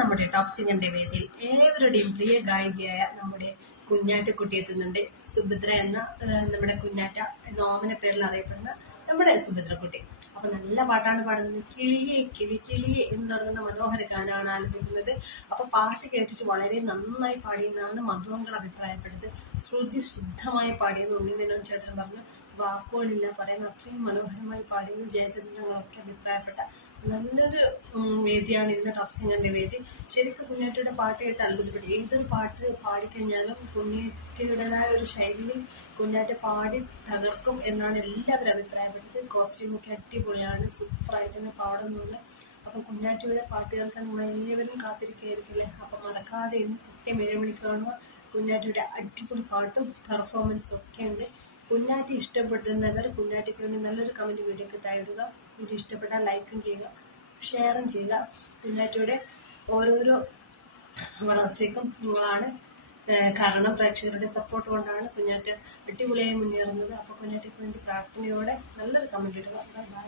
നമ്മുടെ ടോപ്പ് സിംഗറിന്റെ വേദിയിൽ ഏവരുടെയും പ്രിയ ഗായികയായ നമ്മുടെ കുഞ്ഞാറ്റക്കുട്ടി എത്തുന്നുണ്ട്. സുഭദ്ര എന്ന നമ്മുടെ കുഞ്ഞാറ്റ എന്ന ഓമന പേരിൽ അറിയപ്പെടുന്ന നമ്മുടെ സുഭദ്രക്കുട്ടി. അപ്പൊ നല്ല പാട്ടാണ് പാടുന്നത്. കിളിയെ കിളി കിളിയെ എന്ന് തുടങ്ങുന്ന മനോഹര ഗാനമാണ് ആലപിക്കുന്നത്. അപ്പൊ പാട്ട് കേട്ടിട്ട് വളരെ നന്നായി പാടിയെന്നാണ് മധുവങ്കൾ അഭിപ്രായപ്പെട്ടത്. ശ്രുതി ശുദ്ധമായി പാടിയെന്ന് ഉണ്ണിമേനോൻ ചേട്ടൻ പറഞ്ഞു. വാക്കുകളില്ല പറയുന്ന അത്രയും മനോഹരമായി പാടിയെന്ന് ജയചന്ദ്രങ്ങളൊക്കെ അഭിപ്രായപ്പെട്ട നല്ലൊരു വേദിയാണ് ഇന്ന് ടോപ്പ് സിംഗറിന്റെ വേദി. ശരിക്കും കുഞ്ഞാറ്റയുടെ പാട്ട് കേട്ട് അത്ഭുതപ്പെട്ടു. ഏതൊരു പാട്ട് പാടിക്കഴിഞ്ഞാലും കുഞ്ഞാറ്റയുടേതായ ഒരു ശൈലിയിൽ കുഞ്ഞാറ്റ പാടി തകർക്കും എന്നാണ് എല്ലാവരും അഭിപ്രായപ്പെട്ടത്. കോസ്റ്റ്യൂമൊക്കെ അടിപൊളിയാണ്, സൂപ്പറായിട്ട് തന്നെ പാടുന്നുണ്ട്. അപ്പൊ കുഞ്ഞാറ്റയുടെ പാട്ട് കേൾക്കാൻ നമ്മൾ എല്ലാവരും കാത്തിരിക്കുകയായിരിക്കില്ലേ. അപ്പൊ മറക്കാതെ ഇന്ന് കൃത്യം 7 മണിക്ക് കാണുക. കുഞ്ഞാറ്റയുടെ അടിപൊളി പാട്ടും പെർഫോമൻസും ഒക്കെ ഉണ്ട്. കുഞ്ഞാറ്റ ഇഷ്ടപ്പെടുന്നവർ കുഞ്ഞാറ്റയ്ക്ക് വേണ്ടി നല്ലൊരു കമന്റ് വീഡിയോക്ക് താഴെയിടുക. വീഡിയോ ഇഷ്ടപ്പെട്ടാൽ ലൈക്കും ചെയ്യുക, ഷെയറും ചെയ്യുക. കുഞ്ഞാറ്റയുടെ ഓരോരോ വളർച്ചയ്ക്കും നിങ്ങളാണ് കാരണം. പ്രേക്ഷകരുടെ സപ്പോർട്ട് കൊണ്ടാണ് കുഞ്ഞാറ്റ അടിപൊളിയായി മുന്നേറുന്നത്. അപ്പോൾ കുഞ്ഞാറ്റയ്ക്ക് വേണ്ടി പ്രാർത്ഥനയോടെ നല്ലൊരു കമന്റ് ഇടുക. ബൈ.